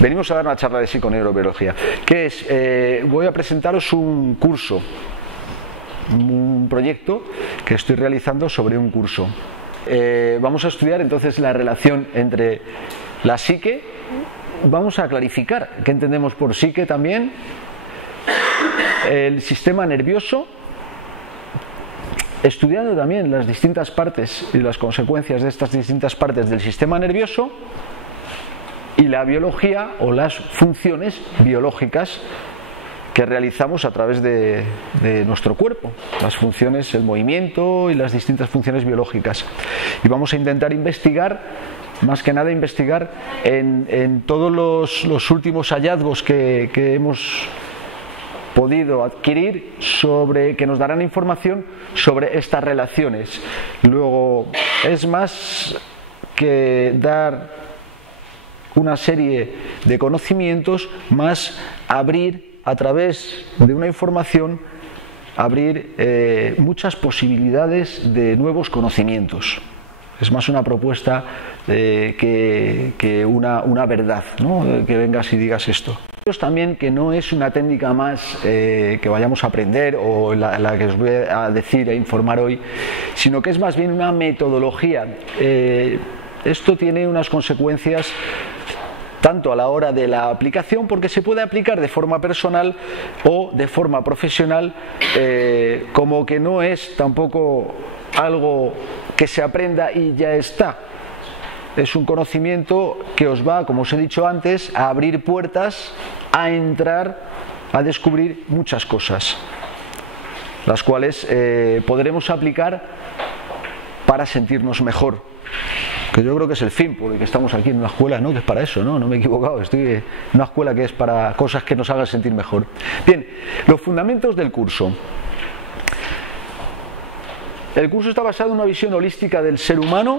Venimos a dar una charla de psiconeurobiología. ¿Qué es? Voy a presentaros un curso, un proyecto que estoy realizando sobre un curso. Vamos a estudiar entonces la relación entre la psique. Vamos a clarificar qué entendemos por psique también, el sistema nervioso, estudiando también las distintas partes y las consecuencias de estas distintas partes del sistema nervioso, y la biología o las funciones biológicas que realizamos a través de nuestro cuerpo, las funciones, el movimiento y las distintas funciones biológicas. Y vamos a intentar investigar, más que nada investigar en todos los últimos hallazgos que hemos podido adquirir, que nos darán información sobre estas relaciones. Luego, es más que dar una serie de conocimientos, más abrir a través de una información, abrir muchas posibilidades de nuevos conocimientos. Es más una propuesta que una verdad, ¿no? Que vengas y digas esto. También que no es una técnica más que vayamos a aprender o la que os voy a decir e informar hoy, sino que es más bien una metodología. Esto tiene unas consecuencias tanto a la hora de la aplicación, porque se puede aplicar de forma personal o de forma profesional, como que no es tampoco algo que se aprenda y ya está. Es un conocimiento que os va, como os he dicho antes, a abrir puertas, a entrar, a descubrir muchas cosas, las cuales podremos aplicar para sentirnos mejor. Que yo creo que es el fin, porque estamos aquí en una escuela, ¿no? Que es para eso, ¿no? No me he equivocado, estoy en una escuela que es para cosas que nos hagan sentir mejor. Bien, los fundamentos del curso. El curso está basado en una visión holística del ser humano.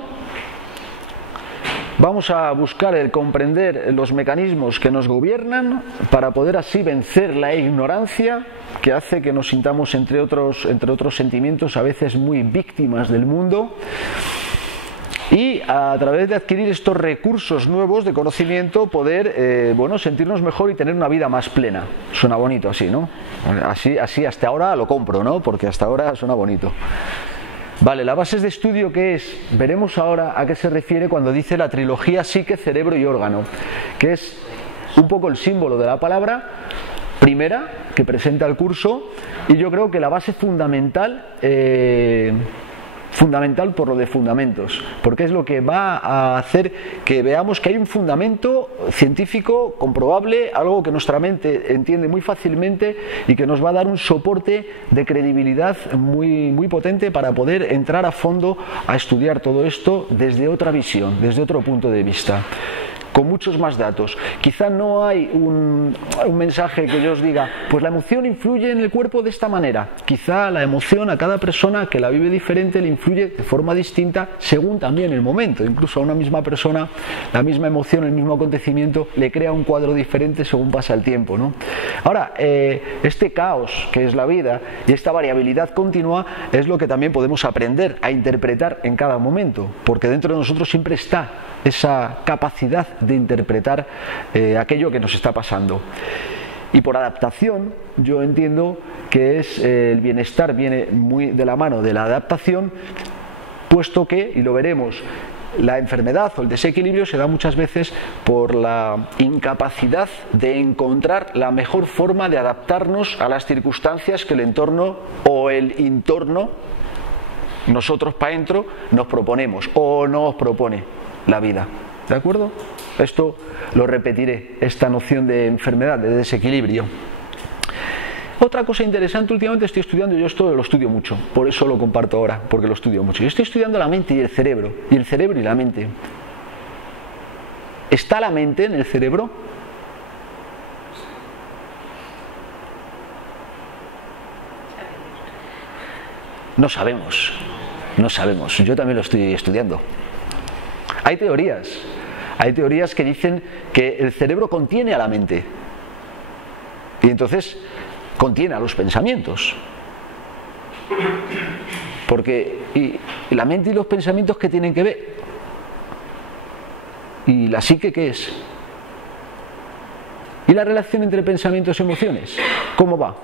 Vamos a buscar el comprender los mecanismos que nos gobiernan para poder así vencer la ignorancia que hace que nos sintamos, entre otros sentimientos, a veces muy víctimas del mundo. Y a través de adquirir estos recursos nuevos de conocimiento poder sentirnos mejor y tener una vida más plena. Suena bonito así, ¿no? Así hasta ahora lo compro, ¿no? Porque hasta ahora suena bonito. Vale, la base de estudio, ¿qué es? Veremos ahora a qué se refiere cuando dice la trilogía psique, cerebro y órgano, que es un poco el símbolo de la palabra primera que presenta el curso, y yo creo que la base fundamental por lo de fundamentos, porque es lo que va a hacer que veamos que hay un fundamento científico comprobable, algo que nuestra mente entiende muy fácilmente y que nos va a dar un soporte de credibilidad muy, muy potente para poder entrar a fondo a estudiar todo esto desde otra visión, desde otro punto de vista, con muchos más datos. Quizá no hay un mensaje que yo os diga, pues la emoción influye en el cuerpo de esta manera. Quizá la emoción a cada persona que la vive diferente le influye de forma distinta según también el momento. Incluso a una misma persona, la misma emoción, el mismo acontecimiento le crea un cuadro diferente según pasa el tiempo, ¿no? Ahora, este caos que es la vida y esta variabilidad continua es lo que también podemos aprender a interpretar en cada momento, porque dentro de nosotros siempre está esa capacidad de interpretar aquello que nos está pasando. Y por adaptación yo entiendo que el bienestar viene muy de la mano de la adaptación, puesto que, y lo veremos, la enfermedad o el desequilibrio se da muchas veces por la incapacidad de encontrar la mejor forma de adaptarnos a las circunstancias que el entorno o el entorno, nosotros para adentro, nos proponemos o nos propone la vida. ¿De acuerdo? Esto lo repetiré, esta noción de enfermedad, de desequilibrio. Otra cosa interesante, últimamente estoy estudiando, yo esto lo estudio mucho, por eso lo comparto ahora, porque lo estudio mucho. Yo estoy estudiando la mente y el cerebro y la mente. ¿Está la mente en el cerebro? No sabemos, yo también lo estoy estudiando. Hay teorías que dicen que el cerebro contiene a la mente y entonces contiene a los pensamientos, porque la mente y los pensamientos, ¿qué tienen que ver? ¿Y la psique qué es? ¿Y la relación entre pensamientos y emociones? ¿Cómo va?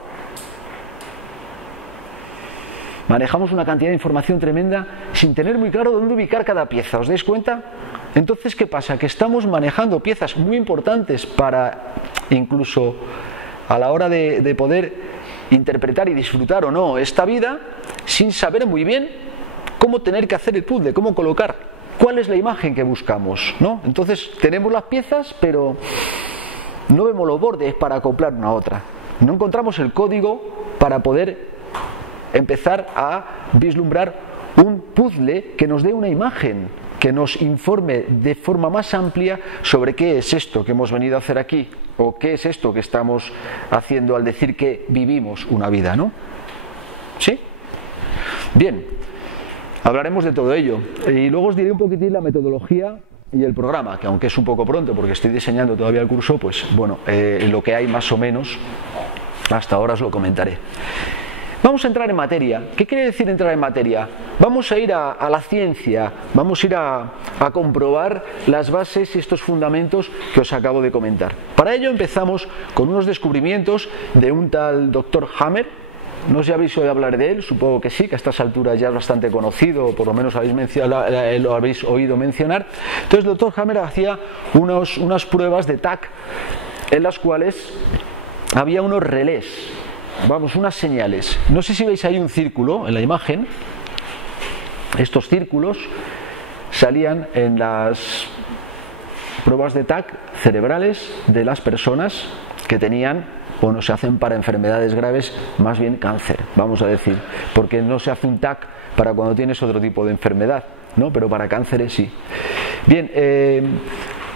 Manejamos una cantidad de información tremenda sin tener muy claro dónde ubicar cada pieza. ¿Os dais cuenta? Entonces, ¿qué pasa? Que estamos manejando piezas muy importantes para incluso a la hora de poder interpretar y disfrutar o no esta vida, sin saber muy bien cómo tener que hacer el puzzle, cómo colocar, cuál es la imagen que buscamos, ¿no? Entonces tenemos las piezas, pero no vemos los bordes para acoplar una a otra. No encontramos el código para poder empezar a vislumbrar un puzzle que nos dé una imagen, que nos informe de forma más amplia sobre qué es esto que hemos venido a hacer aquí, o qué es esto que estamos haciendo al decir que vivimos una vida, ¿no? ¿Sí? Bien, hablaremos de todo ello y luego os diré un poquitín la metodología y el programa, que aunque es un poco pronto porque estoy diseñando todavía el curso, pues bueno, lo que hay más o menos hasta ahora os lo comentaré. Vamos a entrar en materia. ¿Qué quiere decir entrar en materia? Vamos a ir a la ciencia, vamos a ir a comprobar las bases y estos fundamentos que os acabo de comentar. Para ello empezamos con unos descubrimientos de un tal Dr. Hammer. No sé si habéis oído hablar de él, supongo que sí, que a estas alturas ya es bastante conocido, o por lo menos lo habéis oído mencionar. Entonces el Dr. Hammer hacía unas pruebas de TAC en las cuales había unos relés, vamos, unas señales. No sé si veis ahí un círculo en la imagen. Estos círculos salían en las pruebas de TAC cerebrales de las personas que tenían, o no se hacen para enfermedades graves, más bien cáncer, vamos a decir, porque no se hace un TAC para cuando tienes otro tipo de enfermedad, ¿no? Pero para cánceres sí. Bien,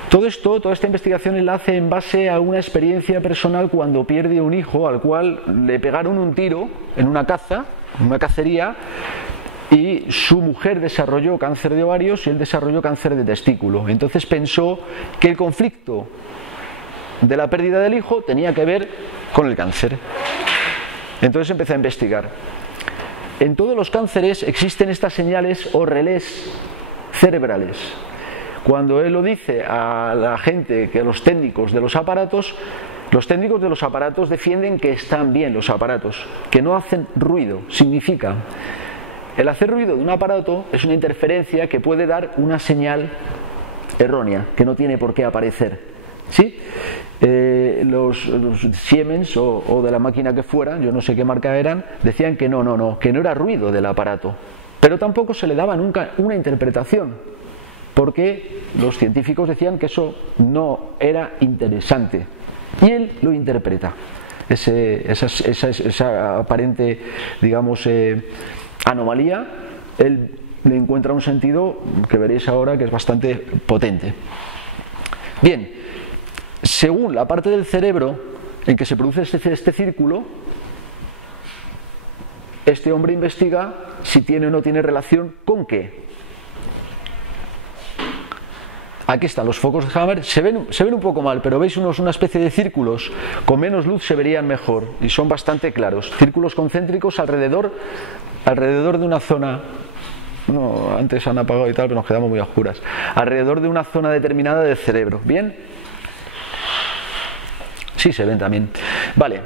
todo esto, toda esta investigación la hace en base a una experiencia personal cuando pierde un hijo al cual le pegaron un tiro en una caza, en una cacería, y su mujer desarrolló cáncer de ovarios y él desarrolló cáncer de testículo. Entonces pensó que el conflicto de la pérdida del hijo tenía que ver con el cáncer. Entonces empezó a investigar. En todos los cánceres existen estas señales o relés cerebrales. Cuando él lo dice a la gente, que los técnicos de los aparatos defienden que están bien los aparatos, que no hacen ruido. Significa, el hacer ruido de un aparato es una interferencia que puede dar una señal errónea, que no tiene por qué aparecer. ¿Sí? Los Siemens o de la máquina que fuera, yo no sé qué marca eran, decían que no era ruido del aparato, pero tampoco se le daba nunca una interpretación, porque los científicos decían que eso no era interesante, y él lo interpreta, esa aparente, digamos, anomalía, él le encuentra un sentido que veréis ahora que es bastante potente. Bien, según la parte del cerebro en que se produce este círculo, este hombre investiga si tiene o no tiene relación con qué. Aquí están los focos de Hammer, se ven un poco mal, pero veis una especie de círculos, con menos luz se verían mejor y son bastante claros. Círculos concéntricos alrededor de una zona. No, antes han apagado y tal, pero nos quedamos muy a oscuras. Alrededor de una zona determinada del cerebro. ¿Bien? Sí, se ven también. Vale.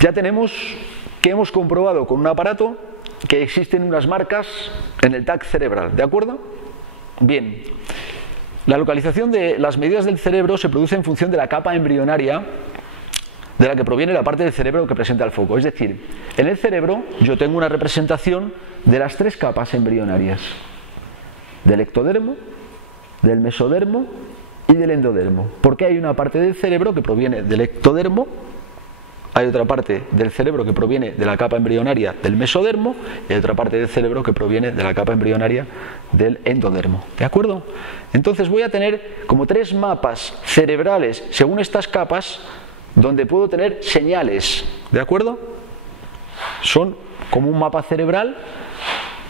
Ya tenemos que hemos comprobado con un aparato que existen unas marcas en el TAC cerebral. ¿De acuerdo? Bien. La localización de las medidas del cerebro se produce en función de la capa embrionaria de la que proviene la parte del cerebro que presenta el foco. Es decir, en el cerebro yo tengo una representación de las tres capas embrionarias: del ectodermo, del mesodermo y del endodermo. Porque hay una parte del cerebro que proviene del ectodermo, hay otra parte del cerebro que proviene de la capa embrionaria del mesodermo y hay otra parte del cerebro que proviene de la capa embrionaria del endodermo. ¿De acuerdo? Entonces voy a tener como tres mapas cerebrales según estas capas, donde puedo tener señales. ¿De acuerdo? Son como un mapa cerebral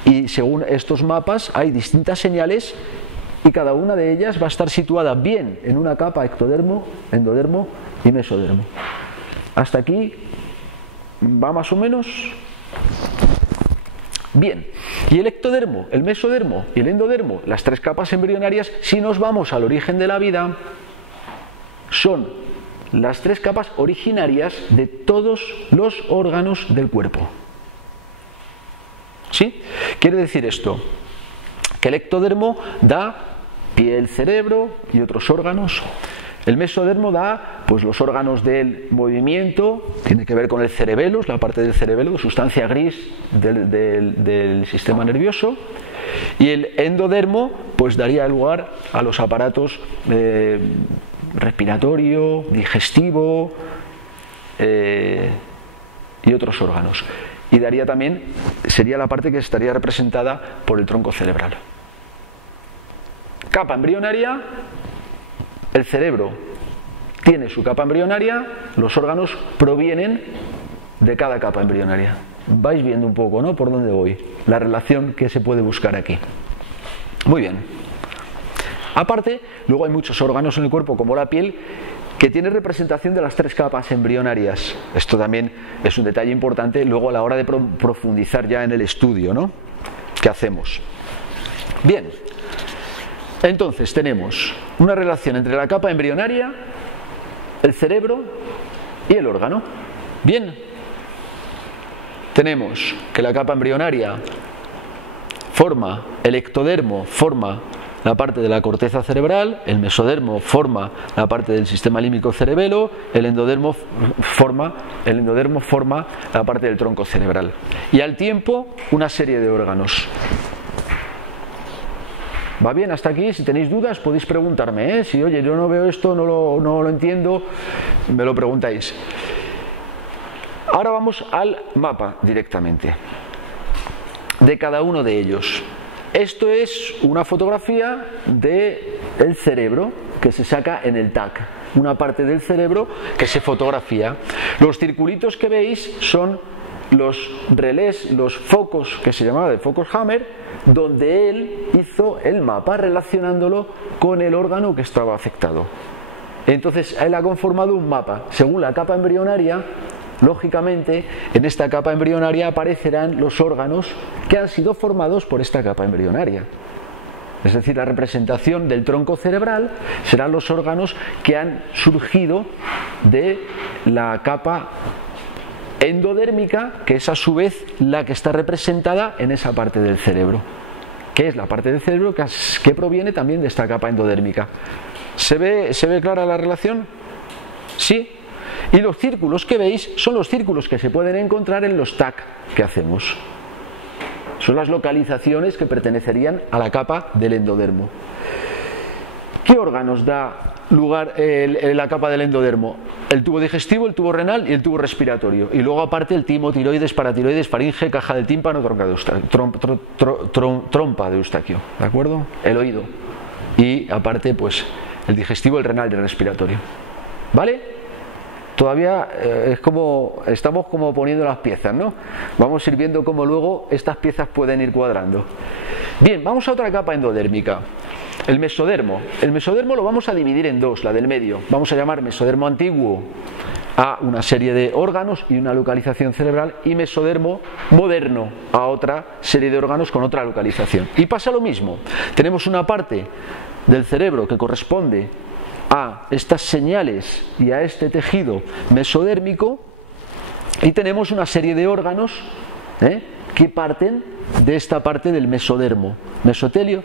y según estos mapas hay distintas señales y cada una de ellas va a estar situada bien en una capa ectodermo, endodermo y mesodermo. Hasta aquí va más o menos bien. Y el ectodermo, el mesodermo y el endodermo, las tres capas embrionarias, si nos vamos al origen de la vida, son las 3 capas originarias de todos los órganos del cuerpo. ¿Sí? Quiere decir esto, que el ectodermo da piel, cerebro y otros órganos. El mesodermo da pues los órganos del movimiento, tiene que ver con el cerebelo, es la parte del cerebelo, sustancia gris del sistema nervioso. Y el endodermo pues daría lugar a los aparatos respiratorio, digestivo y otros órganos. Y daría también, sería la parte que estaría representada por el tronco cerebral. Capa embrionaria, el cerebro tiene su capa embrionaria, los órganos provienen de cada capa embrionaria. Vais viendo un poco, ¿no?, por dónde voy, la relación que se puede buscar aquí. Muy bien. Aparte, luego hay muchos órganos en el cuerpo, como la piel, que tiene representación de las 3 capas embrionarias. Esto también es un detalle importante luego a la hora de profundizar ya en el estudio, ¿no?, que hacemos. Bien, entonces tenemos una relación entre la capa embrionaria, el cerebro y el órgano. Bien, tenemos que la capa embrionaria forma el ectodermo, forma la parte de la corteza cerebral, el mesodermo forma la parte del sistema límbico cerebelo, el endodermo forma la parte del tronco cerebral. Y al tiempo, una serie de órganos. ¿Va bien hasta aquí? Si tenéis dudas podéis preguntarme, ¿eh? Si, oye, yo no veo esto, no lo entiendo, me lo preguntáis. Ahora vamos al mapa directamente de cada uno de ellos. Esto es una fotografía del cerebro que se saca en el TAC, una parte del cerebro que se fotografía. Los circulitos que veis son los relés, los focos, que se llamaba de focos Hammer, donde él hizo el mapa relacionándolo con el órgano que estaba afectado. Entonces él ha conformado un mapa según la capa embrionaria. Lógicamente, en esta capa embrionaria aparecerán los órganos que han sido formados por esta capa embrionaria. Es decir, la representación del tronco cerebral serán los órganos que han surgido de la capa endodérmica, que es a su vez la que está representada en esa parte del cerebro, que es la parte del cerebro que proviene también de esta capa endodérmica. ¿Se ve clara la relación? ¿Sí? Y los círculos que veis son los círculos que se pueden encontrar en los TAC que hacemos. Son las localizaciones que pertenecerían a la capa del endodermo. ¿Qué órganos da lugar la capa del endodermo? El tubo digestivo, el tubo renal y el tubo respiratorio. Y luego aparte el timo, tiroides, paratiroides, faringe, caja del tímpano, trompa de Eustaquio. ¿De acuerdo? El oído. Y aparte pues el digestivo, el renal y el respiratorio. ¿Vale? Todavía estamos como poniendo las piezas, ¿no? Vamos a ir viendo cómo luego estas piezas pueden ir cuadrando. Bien, vamos a otra capa endodérmica, el mesodermo. El mesodermo lo vamos a dividir en 2, la del medio. Vamos a llamar mesodermo antiguo a una serie de órganos y una localización cerebral, y mesodermo moderno a otra serie de órganos con otra localización. Y pasa lo mismo. Tenemos una parte del cerebro que corresponde a estas señales y a este tejido mesodérmico, y tenemos una serie de órganos que parten de esta parte del mesodermo: mesotelio,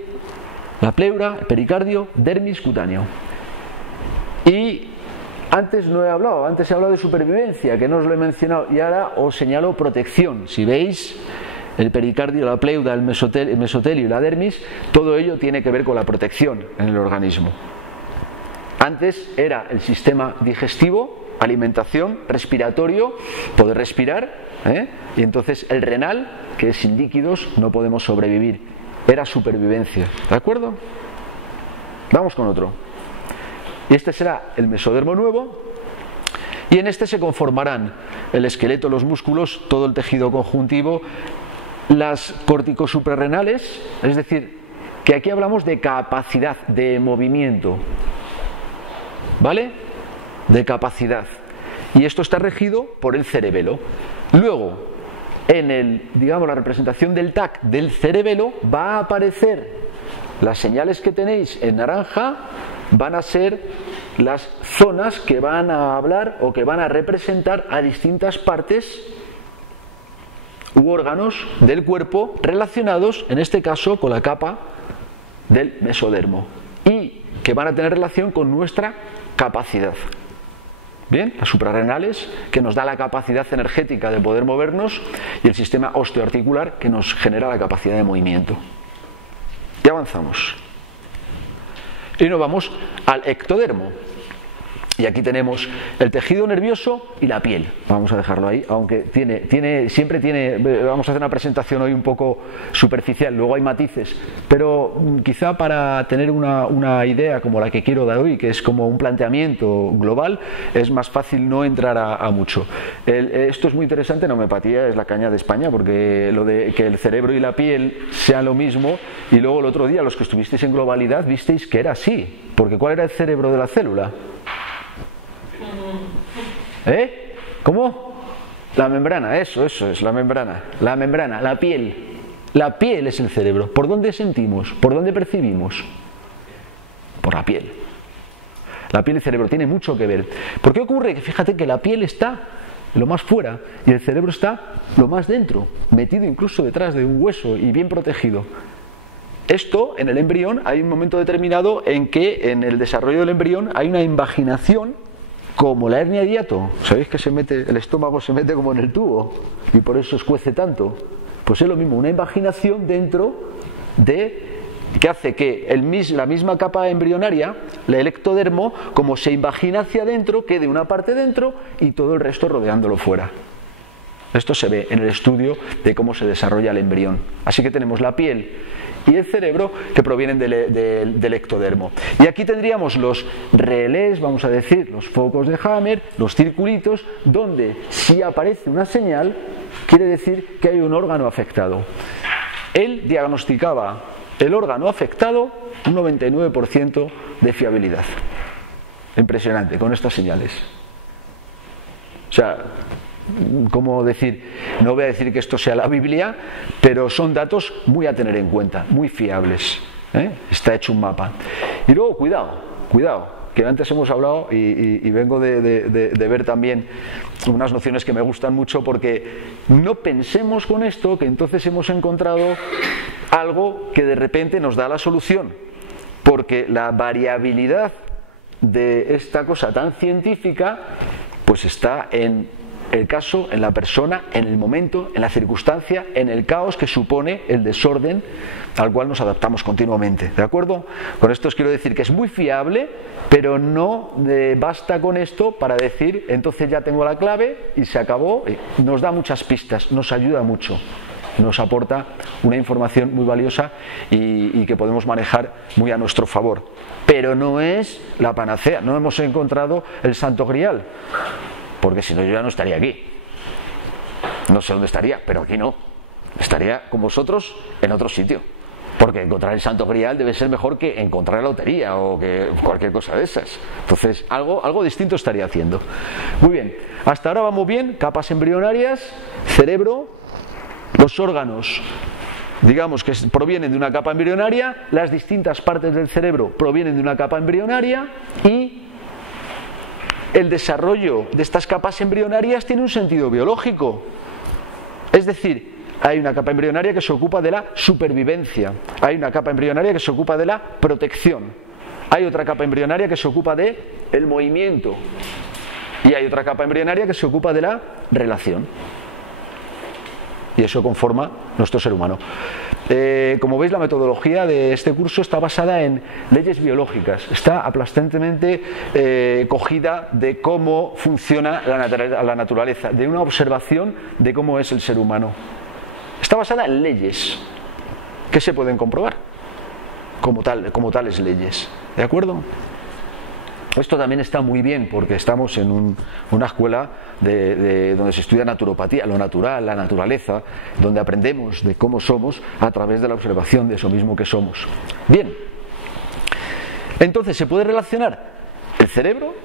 la pleura, el pericardio, dermis, cutáneo. Y antes no he hablado, antes he hablado de supervivencia, que no os lo he mencionado, y ahora os señalo protección. Si veis, el pericardio, la pleura, el mesotelio y la dermis, todo ello tiene que ver con la protección en el organismo. Antes era el sistema digestivo, alimentación, respiratorio, poder respirar, y entonces el renal, que es sin líquidos no podemos sobrevivir, era supervivencia. ¿De acuerdo? Vamos con otro. Y este será el mesodermo nuevo, y en este se conformarán el esqueleto, los músculos, todo el tejido conjuntivo, las corticosuprarrenales, es decir, que aquí hablamos de capacidad de movimiento. ¿Vale? De capacidad. Y esto está regido por el cerebelo. Luego, en la representación del TAC del cerebelo, va a aparecer las señales que tenéis en naranja, van a ser las zonas que van a hablar o que van a representar a distintas partes u órganos del cuerpo relacionados, en este caso, con la capa del mesodermo y que van a tener relación con nuestra capacidad. Bien, las suprarrenales, que nos da la capacidad energética de poder movernos, y el sistema osteoarticular, que nos genera la capacidad de movimiento. Y avanzamos. Y nos vamos al ectodermo. Y aquí tenemos el tejido nervioso y la piel. Vamos a dejarlo ahí, aunque siempre tiene, vamos a hacer una presentación hoy un poco superficial, luego hay matices, pero quizá para tener una idea como la que quiero dar hoy, que es como un planteamiento global, es más fácil no entrar a mucho. Esto es muy interesante, la homeopatía es la caña de España, porque lo de que el cerebro y la piel sean lo mismo, y luego el otro día los que estuvisteis en globalidad visteis que era así, porque ¿cuál era el cerebro de la célula? ¿Cómo? La membrana, eso es, la membrana, la piel. La piel es el cerebro. ¿Por dónde sentimos? ¿Por dónde percibimos? Por la piel. La piel y el cerebro tiene mucho que ver. ¿Por qué ocurre? Que fíjate que la piel está lo más fuera y el cerebro está lo más dentro, metido incluso detrás de un hueso y bien protegido. Esto, en el embrión, hay un momento determinado en que en el desarrollo del embrión hay una invaginación, como la hernia de hiato. ¿Sabéis que el estómago se mete como en el tubo y por eso escuece tanto? Pues es lo mismo, una invaginación dentro que hace que la misma capa embrionaria, el ectodermo, como se invagina hacia adentro, quede una parte dentro y todo el resto rodeándolo fuera. Esto se ve en el estudio de cómo se desarrolla el embrión. Así que tenemos la piel y el cerebro que provienen del ectodermo. Y aquí tendríamos los relés, vamos a decir, los focos de Hammer, los circulitos, donde si aparece una señal, quiere decir que hay un órgano afectado. Él diagnosticaba el órgano afectado un 99% de fiabilidad. Impresionante, con estas señales. O sea, ¿cómo decir? No voy a decir que esto sea la Biblia, pero son datos muy a tener en cuenta, muy fiables. Está hecho un mapa. Y luego, cuidado, que antes hemos hablado y vengo de ver también unas nociones que me gustan mucho, porque no pensemos con esto que entonces hemos encontrado algo que de repente nos da la solución, porque la variabilidad de esta cosa tan científica pues está en el caso, en la persona, en el momento, en la circunstancia, en el caos que supone el desorden al cual nos adaptamos continuamente. ¿De acuerdo? Con esto os quiero decir que es muy fiable, pero no basta con esto para decir entonces ya tengo la clave y se acabó. Nos da muchas pistas, nos ayuda mucho, nos aporta una información muy valiosa y que podemos manejar muy a nuestro favor. Pero no es la panacea, no hemos encontrado el santo grial. Porque si no, yo ya no estaría aquí. No sé dónde estaría, pero aquí no. Estaría con vosotros en otro sitio. Porque encontrar el santo grial debe ser mejor que encontrar la lotería o que cualquier cosa de esas. Entonces, algo distinto estaría haciendo. Muy bien, hasta ahora vamos bien. Capas embrionarias, cerebro, los órganos, digamos que provienen de una capa embrionaria, las distintas partes del cerebro provienen de una capa embrionaria y el desarrollo de estas capas embrionarias tiene un sentido biológico. Es decir, hay una capa embrionaria que se ocupa de la supervivencia, hay una capa embrionaria que se ocupa de la protección, hay otra capa embrionaria que se ocupa de el movimiento y hay otra capa embrionaria que se ocupa de la relación. Y eso conforma nuestro ser humano. Como veis, la metodología de este curso está basada en leyes biológicas, está aplastantemente cogida de cómo funciona la naturaleza, de una observación de cómo es el ser humano. Está basada en leyes que se pueden comprobar como tales leyes. ¿De acuerdo? Esto también está muy bien porque estamos en una escuela donde se estudia naturopatía, lo natural, la naturaleza, donde aprendemos de cómo somos a través de la observación de eso mismo que somos. Bien, entonces se puede relacionar el cerebro,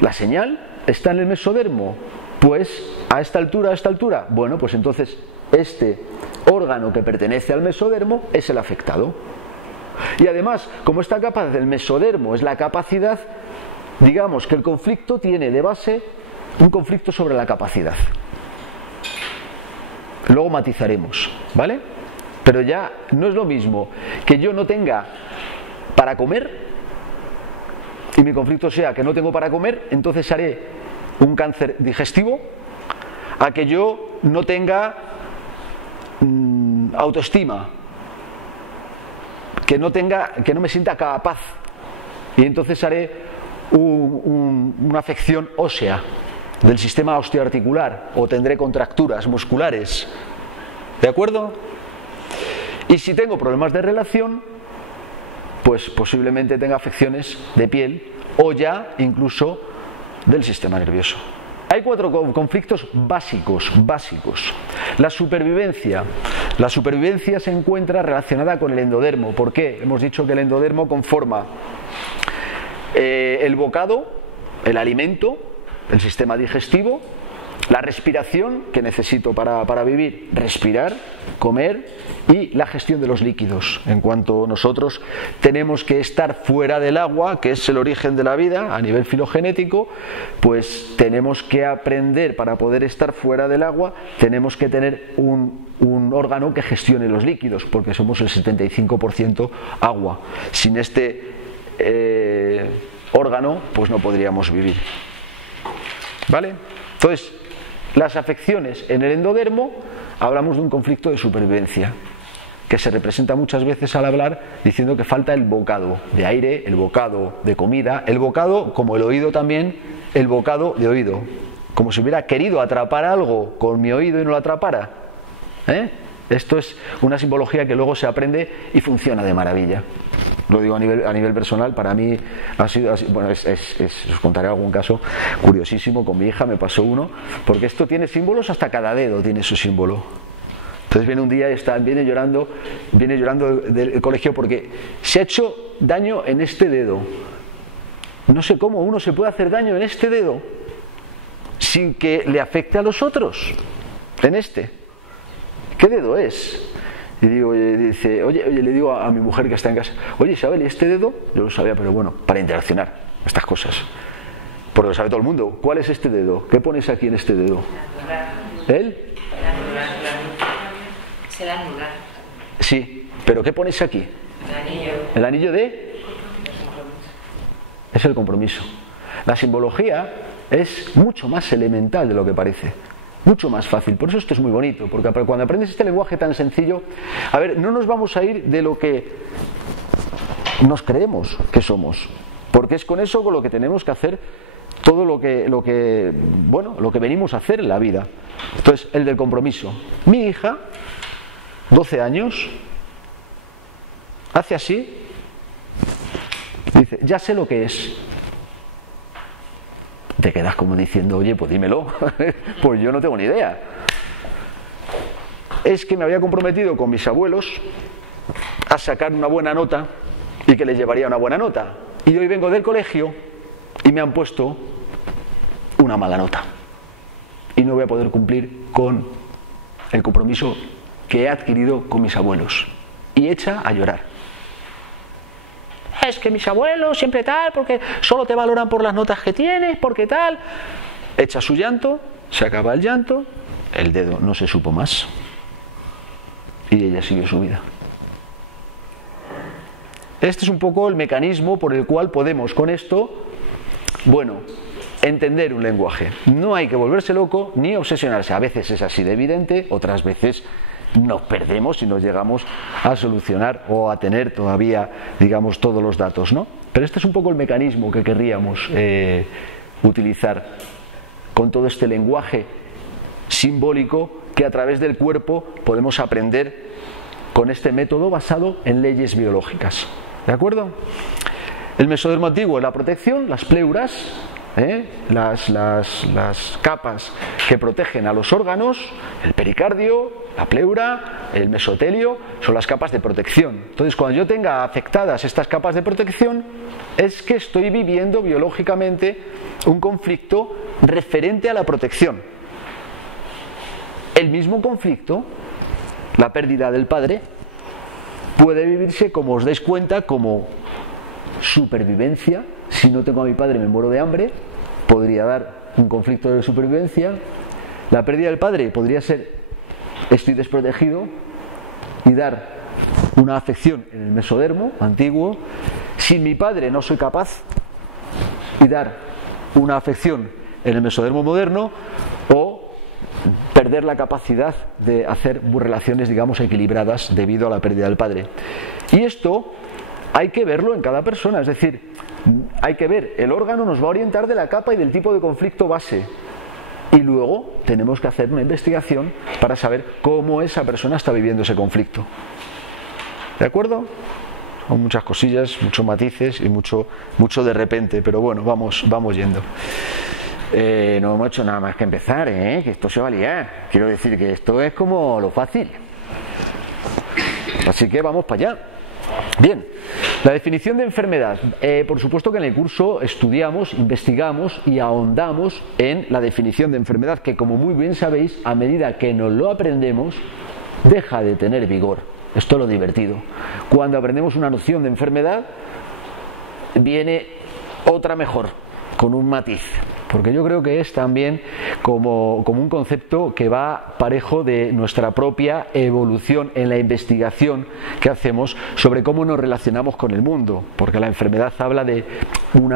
la señal está en el mesodermo, pues a esta altura, bueno, pues entonces este órgano que pertenece al mesodermo es el afectado. Y además, como esta capa del mesodermo es la capacidad, digamos que el conflicto tiene de base un conflicto sobre la capacidad. Luego matizaremos, ¿vale? Pero ya no es lo mismo que yo no tenga para comer y mi conflicto sea que no tengo para comer, entonces haré un cáncer digestivo, a que yo no tenga autoestima, que no me sienta capaz, y entonces haré una afección ósea del sistema osteoarticular o tendré contracturas musculares, ¿de acuerdo? Y si tengo problemas de relación, pues posiblemente tenga afecciones de piel o ya incluso del sistema nervioso. Hay 4 conflictos básicos. La supervivencia se encuentra relacionada con el endodermo. ¿Por qué? Hemos dicho que el endodermo conforma el bocado, el alimento, el sistema digestivo, la respiración que necesito para vivir, respirar, comer, y la gestión de los líquidos. En cuanto nosotros tenemos que estar fuera del agua, que es el origen de la vida a nivel filogenético, pues tenemos que aprender, para poder estar fuera del agua, tenemos que tener un órgano que gestione los líquidos, porque somos el 75% agua. Sin este órgano, pues no podríamos vivir. ¿Vale? Entonces, las afecciones en el endodermo, hablamos de un conflicto de supervivencia, que se representa muchas veces al hablar diciendo que falta el bocado de aire, el bocado de comida, el bocado, como el oído también, el bocado de oído, como si hubiera querido atrapar algo con mi oído y no lo atrapara. Esto es una simbología que luego se aprende y funciona de maravilla. Lo digo a nivel personal, para mí ha sido bueno, os contaré algún caso curiosísimo. Con mi hija me pasó uno, porque esto tiene símbolos, hasta cada dedo tiene su símbolo. Entonces viene un día y viene llorando del colegio porque se ha hecho daño en este dedo. No sé cómo uno se puede hacer daño en este dedo sin que le afecte a los otros. En este. ¿Qué dedo es? Y digo, dice, oye, le digo a mi mujer que está en casa, oye, Isabel, ¿y este dedo? Yo lo sabía, pero bueno, para interaccionar estas cosas. Porque lo sabe todo el mundo. ¿Cuál es este dedo? ¿Qué pones aquí en este dedo? ¿Él? Es el anular. Sí, pero ¿qué pones aquí? El anillo. ¿El anillo de? Es el compromiso. La simbología es mucho más elemental de lo que parece. Mucho más fácil. Por eso esto es muy bonito, porque cuando aprendes este lenguaje tan sencillo, a ver, no nos vamos a ir de lo que nos creemos que somos, porque es con eso con lo que tenemos que hacer todo lo que venimos a hacer en la vida. Entonces, el del compromiso. Mi hija, 12 años, hace así, dice, ya sé lo que es. Te quedas como diciendo, oye, pues dímelo. Pues yo no tengo ni idea. Es que me había comprometido con mis abuelos a sacar una buena nota y que les llevaría una buena nota. Y hoy vengo del colegio y me han puesto una mala nota. Y no voy a poder cumplir con el compromiso que he adquirido con mis abuelos. Y echa a llorar. Es que mis abuelos siempre tal, porque solo te valoran por las notas que tienes, porque tal. Echa su llanto, se acaba el llanto, el dedo no se supo más. Y ella siguió su vida. Este es un poco el mecanismo por el cual podemos con esto, entender un lenguaje. No hay que volverse loco ni obsesionarse. A veces es así de evidente, otras veces nos perdemos y nos llegamos a solucionar o a tener todavía, digamos, todos los datos, ¿no? Pero este es un poco el mecanismo que querríamos utilizar con todo este lenguaje simbólico que a través del cuerpo podemos aprender con este método basado en leyes biológicas. ¿De acuerdo? El mesodermo antiguo es la protección, las pleuras, las capas que protegen a los órganos, el pericardio, la pleura, el mesotelio, son las capas de protección. Entonces, cuando yo tenga afectadas estas capas de protección, es que estoy viviendo biológicamente un conflicto referente a la protección. El mismo conflicto, la pérdida del padre, puede vivirse, como os dais cuenta, como supervivencia. Si no tengo a mi padre me muero de hambre, podría dar un conflicto de supervivencia. La pérdida del padre podría ser estoy desprotegido y dar una afección en el mesodermo antiguo. Sin mi padre no soy capaz y dar una afección en el mesodermo moderno, o perder la capacidad de hacer relaciones, digamos, equilibradas debido a la pérdida del padre. Y esto hay que verlo en cada persona, es decir, hay que ver, el órgano nos va a orientar de la capa y del tipo de conflicto base, y luego tenemos que hacer una investigación para saber cómo esa persona está viviendo ese conflicto. ¿De acuerdo? Son muchas cosillas, muchos matices y mucho de repente, pero bueno, vamos yendo. No hemos hecho nada más que empezar, que esto se va a liar. Quiero decir que esto es como lo fácil. Así que vamos para allá. Bien, la definición de enfermedad. Por supuesto que en el curso estudiamos, investigamos y ahondamos en la definición de enfermedad, que como muy bien sabéis, a medida que nos lo aprendemos, deja de tener vigor. Esto es lo divertido. Cuando aprendemos una noción de enfermedad, viene otra mejor, con un matiz. Porque yo creo que es también como un concepto que va parejo de nuestra propia evolución en la investigación que hacemos sobre cómo nos relacionamos con el mundo. Porque la enfermedad habla de un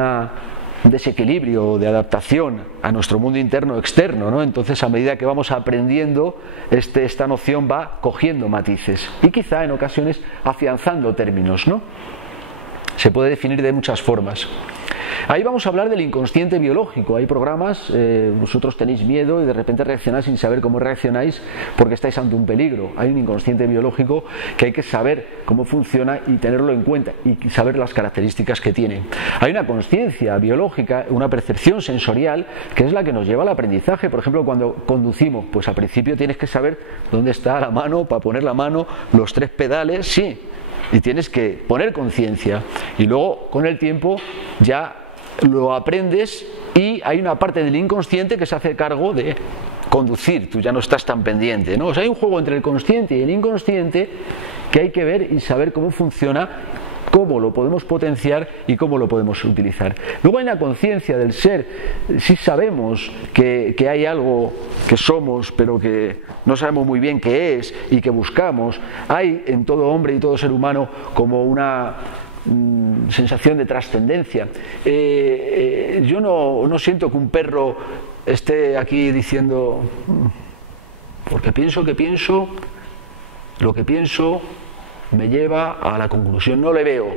desequilibrio, de adaptación a nuestro mundo interno o externo, ¿no? Entonces, a medida que vamos aprendiendo, esta noción va cogiendo matices y quizá en ocasiones afianzando términos, ¿no? Se puede definir de muchas formas. Ahí vamos a hablar del inconsciente biológico. Hay programas, vosotros tenéis miedo y de repente reaccionáis sin saber cómo reaccionáis porque estáis ante un peligro. Hay un inconsciente biológico que hay que saber cómo funciona y tenerlo en cuenta y saber las características que tiene. Hay una consciencia biológica, una percepción sensorial que es la que nos lleva al aprendizaje. Por ejemplo, cuando conducimos, pues al principio tienes que saber dónde está la mano para poner la mano, los 3 pedales, sí. Y tienes que poner conciencia y luego con el tiempo ya lo aprendes y hay una parte del inconsciente que se hace cargo de conducir, tú ya no estás tan pendiente, ¿no? O sea, hay un juego entre el consciente y el inconsciente que hay que ver y saber cómo funciona, cómo lo podemos potenciar y cómo lo podemos utilizar. Luego hay la conciencia del ser. Si sabemos que hay algo que somos pero que no sabemos muy bien qué es y que buscamos, hay en todo hombre y todo ser humano como una sensación de trascendencia. Yo no siento que un perro esté aquí diciendo porque pienso que pienso, lo que pienso me lleva a la conclusión, no le veo.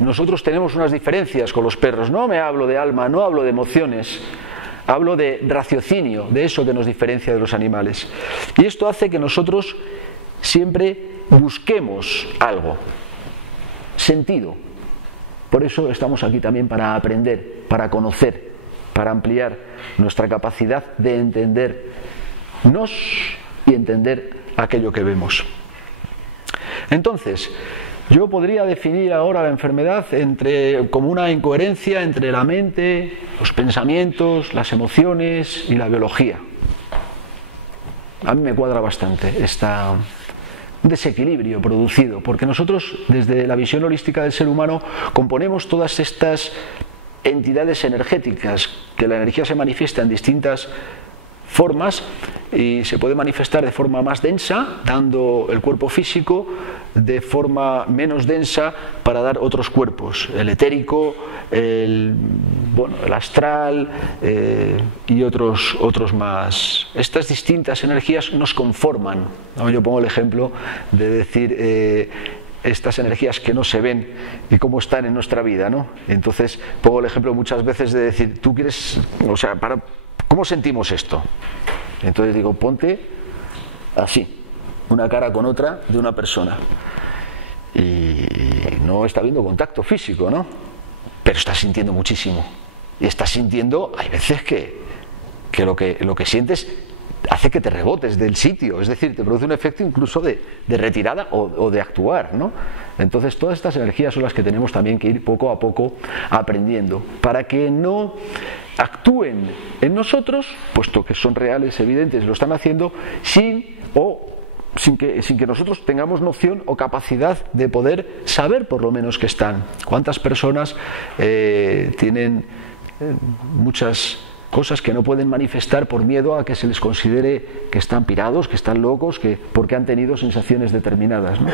Nosotros tenemos unas diferencias con los perros, no me hablo de alma, no hablo de emociones, hablo de raciocinio, de eso que nos diferencia de los animales. Y esto hace que nosotros siempre busquemos algo, sentido. Por eso estamos aquí también para aprender, para conocer, para ampliar nuestra capacidad de entendernos y entender aquello que vemos. Entonces, yo podría definir ahora la enfermedad como una incoherencia entre la mente, los pensamientos, las emociones y la biología. A mí me cuadra bastante un desequilibrio producido, porque nosotros desde la visión holística del ser humano componemos todas estas entidades energéticas, que la energía se manifiesta en distintas formas y se puede manifestar de forma más densa, dando el cuerpo físico, de forma menos densa para dar otros cuerpos, el etérico, el astral y otros más. Estas distintas energías nos conforman, ¿no? Yo pongo el ejemplo de decir estas energías que no se ven y cómo están en nuestra vida, ¿no? Entonces pongo el ejemplo muchas veces de decir, tú quieres, ¿cómo sentimos esto? Entonces digo, ponte así, una cara con otra de una persona. Y no está habiendo contacto físico, ¿no? Pero estás sintiendo muchísimo. Y estás sintiendo, hay veces que lo que sientes hace que te rebotes del sitio, es decir, te produce un efecto incluso de retirada o de actuar, ¿no? Entonces todas estas energías son las que tenemos también que ir poco a poco aprendiendo para que no actúen en nosotros, puesto que son reales, evidentes, lo están haciendo sin o sin que nosotros tengamos noción o capacidad de poder saber por lo menos que están. ¿Cuántas personas tienen muchas cosas que no pueden manifestar por miedo a que se les considere que están pirados, que están locos, porque han tenido sensaciones determinadas, ¿no?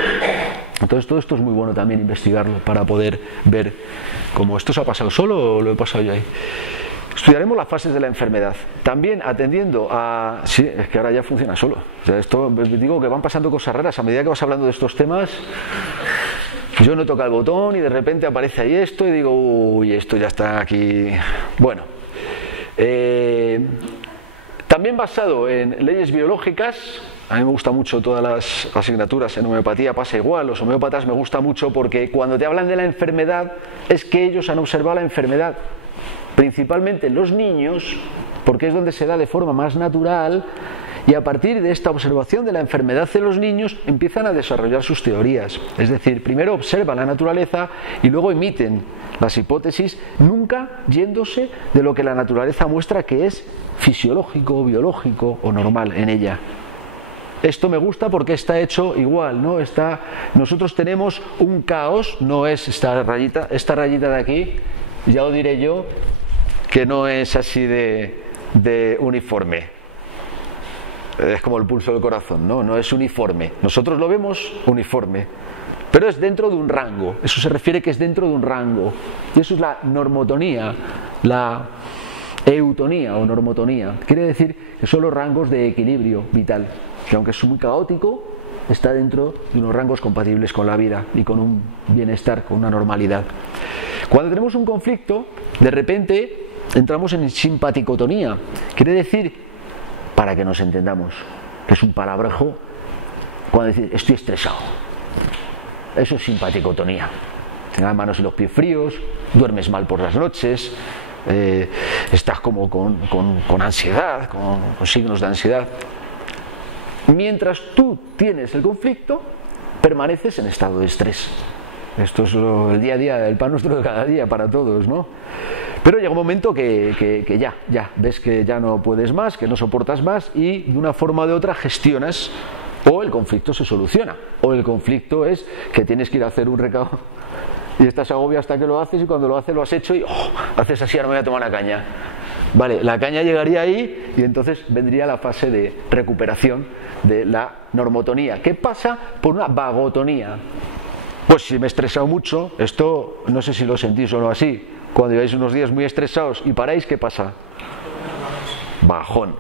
Entonces todo esto es muy bueno también investigarlo para poder ver cómo esto se ha pasado solo o lo he pasado yo ahí. Estudiaremos las fases de la enfermedad, también atendiendo a... Sí, es que ahora ya funciona solo. O sea, esto, digo que van pasando cosas raras a medida que vas hablando de estos temas. Yo no toco el botón y de repente aparece ahí esto y digo, uy, esto ya está aquí. Bueno, también basado en leyes biológicas. A mí me gusta mucho todas las asignaturas en homeopatía, pasa igual. Los homeópatas me gusta mucho porque cuando te hablan de la enfermedad es que ellos han observado la enfermedad. Principalmente en los niños, porque es donde se da de forma más natural, y a partir de esta observación de la enfermedad de los niños empiezan a desarrollar sus teorías. Es decir, primero observan la naturaleza y luego emiten las hipótesis, nunca yéndose de lo que la naturaleza muestra que es fisiológico, biológico o normal en ella. Esto me gusta porque está hecho igual, ¿no? Nosotros tenemos un caos, no es esta rayita de aquí, ya lo diré yo, que no es así de uniforme. Es como el pulso del corazón, ¿no? No es uniforme. Nosotros lo vemos uniforme, pero es dentro de un rango. Eso se refiere que es dentro de un rango. Y eso es la normotonía, la eutonía o normotonía. Quiere decir que son los rangos de equilibrio vital, que aunque es muy caótico, está dentro de unos rangos compatibles con la vida y con un bienestar, con una normalidad. Cuando tenemos un conflicto, de repente entramos en simpaticotonía. Quiere decir, para que nos entendamos, que es un palabrejo, cuando decir estoy estresado. Eso es simpaticotonía. Tienes las manos y los pies fríos, duermes mal por las noches, estás como con ansiedad, con signos de ansiedad. Mientras tú tienes el conflicto, permaneces en estado de estrés. Esto es el día a día, el pan nuestro de cada día para todos, ¿no? Pero llega un momento que ya ves que ya no puedes más, que no soportas más y de una forma o de otra gestionas, o el conflicto se soluciona, o el conflicto es que tienes que ir a hacer un recado y estás agobiado hasta que lo haces y cuando lo haces lo has hecho y haces así, ahora me voy a tomar una caña. Vale, la caña llegaría ahí y entonces vendría la fase de recuperación de la normotonía, que pasa por una vagotonía. Pues si me he estresado mucho, esto no sé si lo sentís o no así, cuando lleváis unos días muy estresados y paráis, ¿qué pasa? Bajón.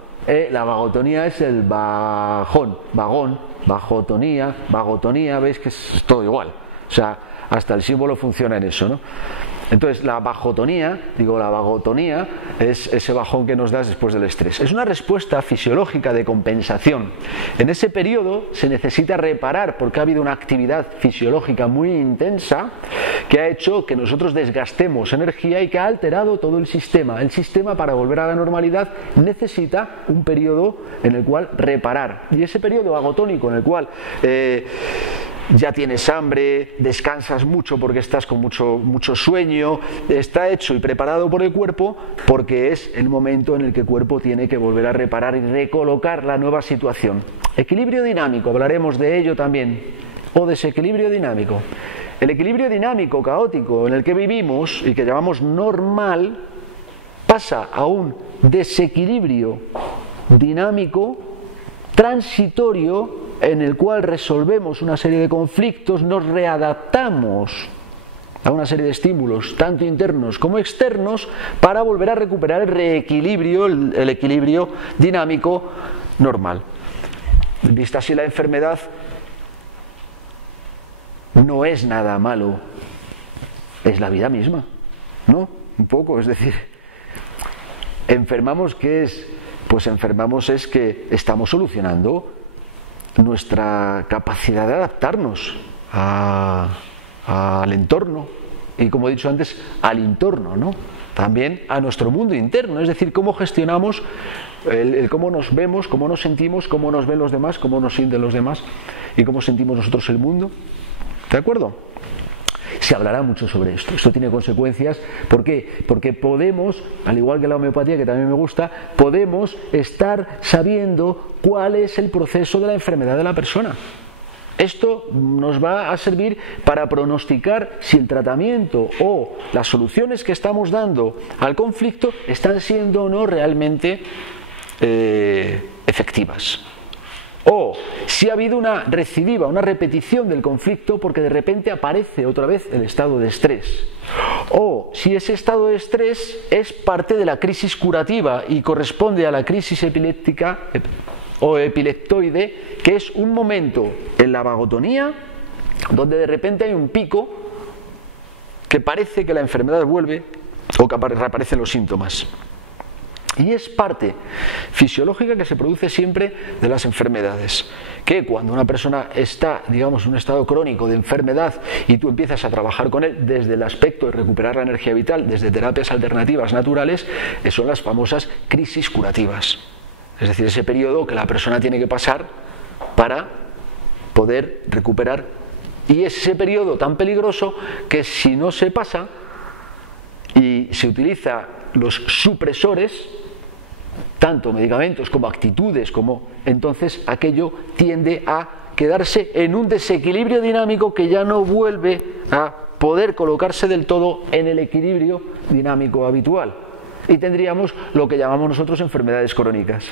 La vagotonía es el bajón, vagón, vagotonía, veis que es todo igual. O sea, hasta el símbolo funciona en eso, ¿no? Entonces la vagotonía es ese bajón que nos das después del estrés. Es una respuesta fisiológica de compensación. En ese periodo se necesita reparar porque ha habido una actividad fisiológica muy intensa que ha hecho que nosotros desgastemos energía y que ha alterado todo el sistema. El sistema, para volver a la normalidad, necesita un periodo en el cual reparar. Y ese periodo vagotónico en el cual ya tienes hambre, descansas mucho porque estás con mucho sueño, está hecho y preparado por el cuerpo porque es el momento en el que el cuerpo tiene que volver a reparar y recolocar la nueva situación. Equilibrio dinámico, hablaremos de ello también, o desequilibrio dinámico. El equilibrio dinámico caótico en el que vivimos y que llamamos normal pasa a un desequilibrio dinámico transitorio en el cual resolvemos una serie de conflictos, nos readaptamos a una serie de estímulos, tanto internos como externos, para volver a recuperar el reequilibrio, el equilibrio dinámico normal. Vista así la enfermedad, no es nada malo, es la vida misma, ¿no? Un poco, es decir, enfermamos, ¿qué es? Pues enfermamos es que estamos solucionando nuestra capacidad de adaptarnos al entorno y, como he dicho antes, al entorno, ¿no? También a nuestro mundo interno, es decir, cómo gestionamos el cómo nos vemos, cómo nos sentimos, cómo nos ven los demás, cómo nos sienten los demás y cómo sentimos nosotros el mundo. ¿De acuerdo? se hablará mucho sobre esto. Esto tiene consecuencias. ¿Por qué? Porque podemos, al igual que la homeopatía, que también me gusta, podemos estar sabiendo cuál es el proceso de la enfermedad de la persona. Esto nos va a servir para pronosticar si el tratamiento o las soluciones que estamos dando al conflicto están siendo o no realmente efectivas. O si ha habido una recidiva, una repetición del conflicto porque de repente aparece otra vez el estado de estrés. O si ese estado de estrés es parte de la crisis curativa y corresponde a la crisis epiléptica o epileptoide, que es un momento en la vagotonía donde de repente hay un pico que parece que la enfermedad vuelve o que reaparecen los síntomas. Y es parte fisiológica que se produce siempre de las enfermedades, que cuando una persona está, digamos, en un estado crónico de enfermedad y tú empiezas a trabajar con él desde el aspecto de recuperar la energía vital, desde terapias alternativas naturales, son las famosas crisis curativas. Es decir, ese periodo que la persona tiene que pasar para poder recuperar. Y es ese periodo tan peligroso que si no se pasa y se utiliza los supresores, tanto medicamentos como actitudes, entonces aquello tiende a quedarse en un desequilibrio dinámico que ya no vuelve a poder colocarse del todo en el equilibrio dinámico habitual. Y tendríamos lo que llamamos nosotros enfermedades crónicas,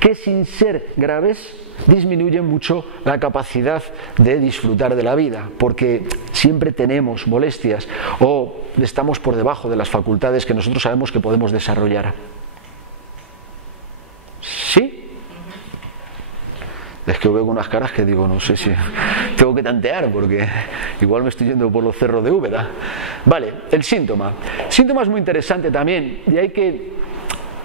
que sin ser graves disminuyen mucho la capacidad de disfrutar de la vida, porque siempre tenemos molestias o estamos por debajo de las facultades que nosotros sabemos que podemos desarrollar. ¿Sí? Es que veo unas caras que digo, no sé si tengo que tantear porque igual me estoy yendo por los cerros de Úbeda. Vale, el síntoma. El síntoma es muy interesante también y hay que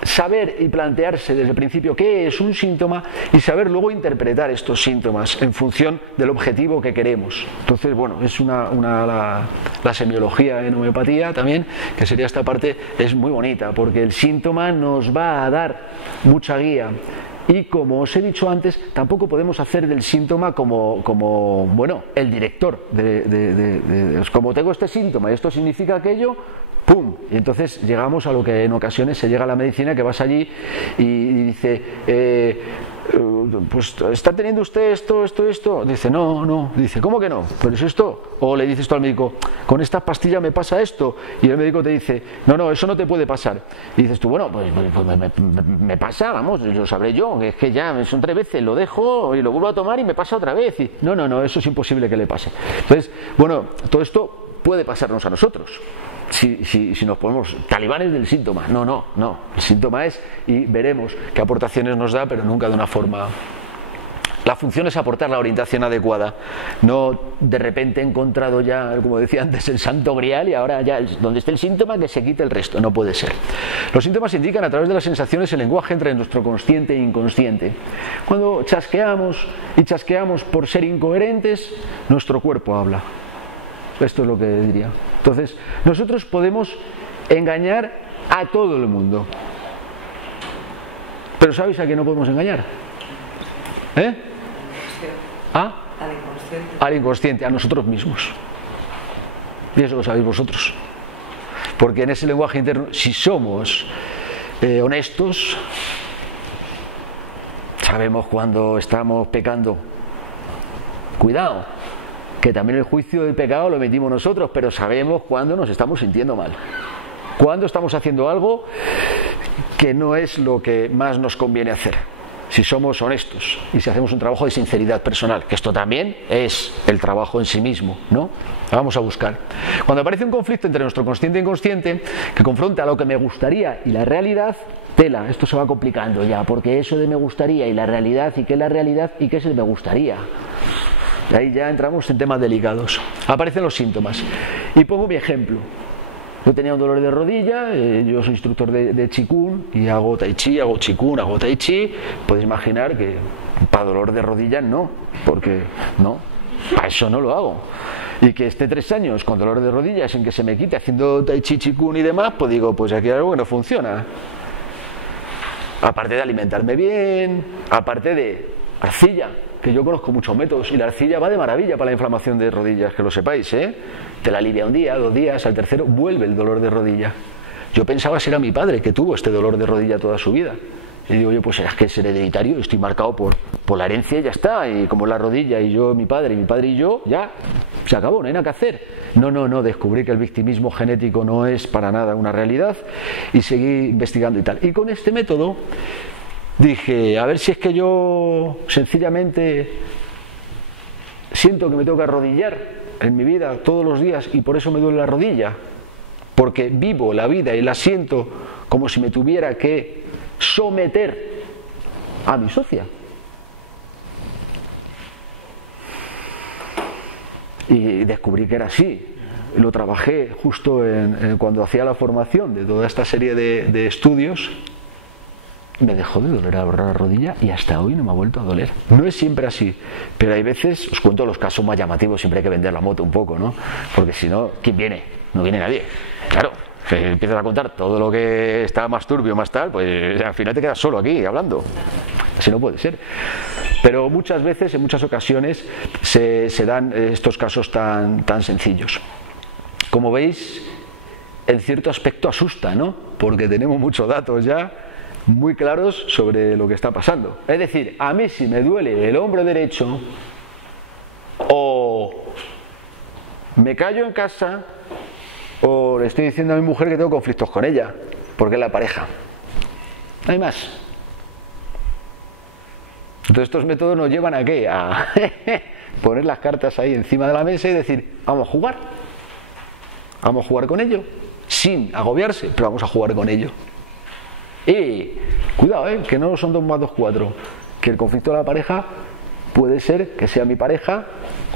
saber y plantearse desde el principio qué es un síntoma y saber luego interpretar estos síntomas en función del objetivo que queremos. Entonces, bueno, es la semiología en homeopatía también, que sería esta parte, es muy bonita porque el síntoma nos va a dar mucha guía. Y como os he dicho antes, tampoco podemos hacer del síntoma como bueno, el director como tengo este síntoma y esto significa aquello, ¡pum! Y entonces llegamos a lo que en ocasiones se llega a la medicina, que vas allí y dice, pues está teniendo usted esto. Dice, no. Dice, ¿cómo que no? ¿Pero es esto? O le dices tú al médico, con esta pastilla me pasa esto. Y el médico te dice, no, eso no te puede pasar. Y dices tú, bueno, pues me pasa, vamos, lo sabré yo, que es que ya son 3 veces, lo dejo y lo vuelvo a tomar y me pasa otra vez. Y, no, eso es imposible que le pase. Entonces, bueno, todo esto puede pasarnos a nosotros. Si nos ponemos talibanes del síntoma. No. El síntoma es, y veremos qué aportaciones nos da, pero nunca de una forma. La función es aportar la orientación adecuada. No de repente he encontrado ya, como decía antes, el santo grial y ahora ya donde esté el síntoma que se quite el resto. No puede ser. Los síntomas se indican a través de las sensaciones, el lenguaje entre nuestro consciente e inconsciente. Cuando chasqueamos por ser incoherentes, nuestro cuerpo habla. Esto es lo que diría. Entonces, nosotros podemos engañar a todo el mundo. Pero ¿sabéis a quién no podemos engañar? Al inconsciente, a nosotros mismos. Y eso lo sabéis vosotros. Porque en ese lenguaje interno, si somos honestos, sabemos cuando estamos pecando. Cuidado, que también el juicio del pecado lo emitimos nosotros, pero sabemos cuando nos estamos sintiendo mal, cuando estamos haciendo algo que no es lo que más nos conviene hacer, si somos honestos y si hacemos un trabajo de sinceridad personal, que esto también es el trabajo en sí mismo, ¿no? Vamos a buscar. Cuando aparece un conflicto entre nuestro consciente e inconsciente que confronta lo que me gustaría y la realidad, tela, esto se va complicando ya, porque eso de me gustaría y la realidad, y qué es la realidad y qué es el me gustaría. Y ahí ya entramos en temas delicados. Aparecen los síntomas. Y pongo mi ejemplo. Yo tenía un dolor de rodilla, yo soy instructor de Qigong y hago Tai Chi, hago Qigong, hago Tai Chi. Podéis imaginar que para dolor de rodilla no, porque no, para eso no lo hago. Y que esté 3 años con dolor de rodilla sin que se me quite haciendo Tai Chi, Qigong y demás, pues digo, pues aquí hay algo que no funciona. Aparte de alimentarme bien, aparte de arcilla, que yo conozco muchos métodos y la arcilla va de maravilla para la inflamación de rodillas, que lo sepáis, ¿eh? Te la alivia un día, 2 días, al tercero vuelve el dolor de rodilla. Yo pensaba si era mi padre que tuvo este dolor de rodilla toda su vida. Y digo yo, pues es que es hereditario, estoy marcado por la herencia y ya está, y como la rodilla y yo, mi padre y yo, ya, se acabó, no hay nada que hacer. No, descubrí que el victimismo genético no es para nada una realidad y seguí investigando y tal. Y con este método dije, a ver si es que yo sencillamente siento que me tengo que arrodillar en mi vida todos los días y por eso me duele la rodilla, porque vivo la vida y la siento como si me tuviera que someter a mi socia. Y descubrí que era así. Lo trabajé justo cuando hacía la formación de toda esta serie de estudios. Me dejó de doler la rodilla y hasta hoy no me ha vuelto a doler. No es siempre así, pero hay veces, os cuento los casos más llamativos, siempre hay que vender la moto un poco, ¿no? Porque si no, ¿quién viene? No viene nadie. Claro. Si empiezas a contar todo lo que está más turbio, más tal, pues al final te quedas solo aquí hablando. Así no puede ser. Pero muchas veces, en muchas ocasiones, se dan estos casos tan sencillos. Como veis, en cierto aspecto asusta, ¿no? Porque tenemos muchos datos ya muy claros sobre lo que está pasando. Es decir, a mí si me duele el hombro derecho o me callo en casa, o le estoy diciendo a mi mujer que tengo conflictos con ella, porque es la pareja. No hay más. Entonces estos métodos nos llevan a ¿qué? A poner las cartas ahí encima de la mesa y decir, vamos a jugar. Vamos a jugar con ello. Sin agobiarse, pero vamos a jugar con ello. Y cuidado, que no son 2 más 2, 4. Que el conflicto de la pareja puede ser que sea mi pareja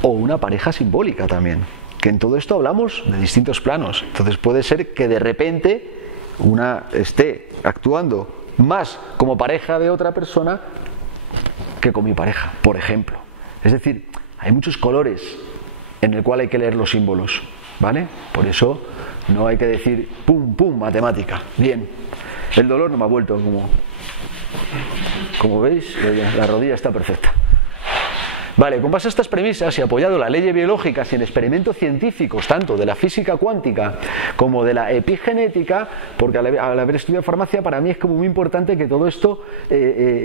o una pareja simbólica también. Que en todo esto hablamos de distintos planos. Entonces puede ser que de repente una esté actuando más como pareja de otra persona que con mi pareja, por ejemplo. Es decir, hay muchos colores en el cual hay que leer los símbolos, ¿vale? Por eso no hay que decir pum, pum, matemática. Bien, el dolor no me ha vuelto como veis, la rodilla está perfecta. Vale, con base a estas premisas y apoyado en las leyes biológicas y en experimentos científicos, tanto de la física cuántica como de la epigenética, porque al haber estudiado farmacia, para mí es como muy importante que todo esto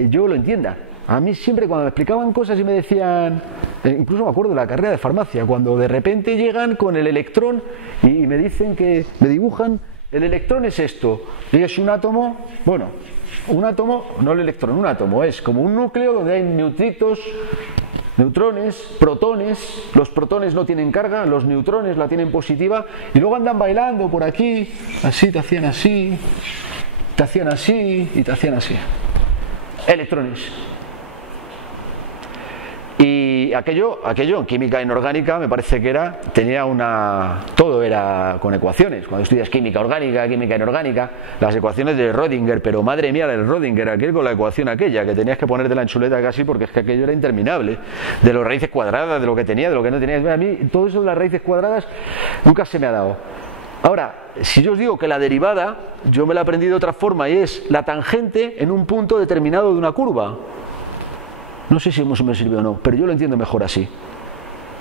yo lo entienda. A mí siempre cuando me explicaban cosas y me decían, incluso me acuerdo de la carrera de farmacia, cuando de repente llegan con el electrón y me dicen que me dibujan, el electrón es esto, y es un átomo, bueno, un átomo, no el electrón, un átomo, es como un núcleo donde hay neutritos, neutrones, protones, los protones no tienen carga, los neutrones la tienen positiva y luego andan bailando por aquí, así, te hacían así, te hacían así y te hacían así. Electrones. Y aquello en química inorgánica me parece que todo era con ecuaciones. Cuando estudias química orgánica, química inorgánica, las ecuaciones de Rödinger, pero madre mía del Rödinger, aquel con la ecuación aquella, que tenías que ponerte la en chuleta casi porque es que aquello era interminable. De las raíces cuadradas, de lo que tenía, de lo que no tenía. A mí todo eso de las raíces cuadradas nunca se me ha dado. Ahora, si yo os digo que la derivada, yo me la aprendí de otra forma y es la tangente en un punto determinado de una curva. No sé si me sirve o no, pero yo lo entiendo mejor así.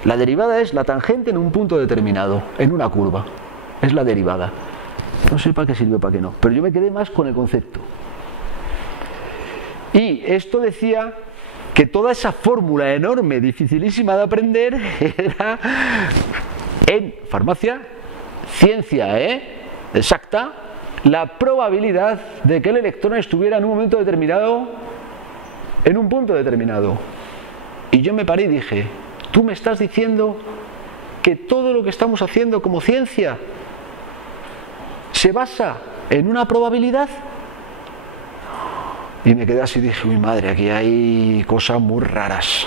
La derivada es la tangente en un punto determinado, en una curva. Es la derivada. No sé para qué sirve o para qué no, pero yo me quedé más con el concepto. Y esto decía que toda esa fórmula enorme, dificilísima de aprender, era en farmacia, ciencia exacta, la probabilidad de que el electrón estuviera en un momento determinado en un punto determinado. Y yo me paré y dije, ¿tú me estás diciendo que todo lo que estamos haciendo como ciencia se basa en una probabilidad? Y me quedé así y dije, uy madre, aquí hay cosas muy raras.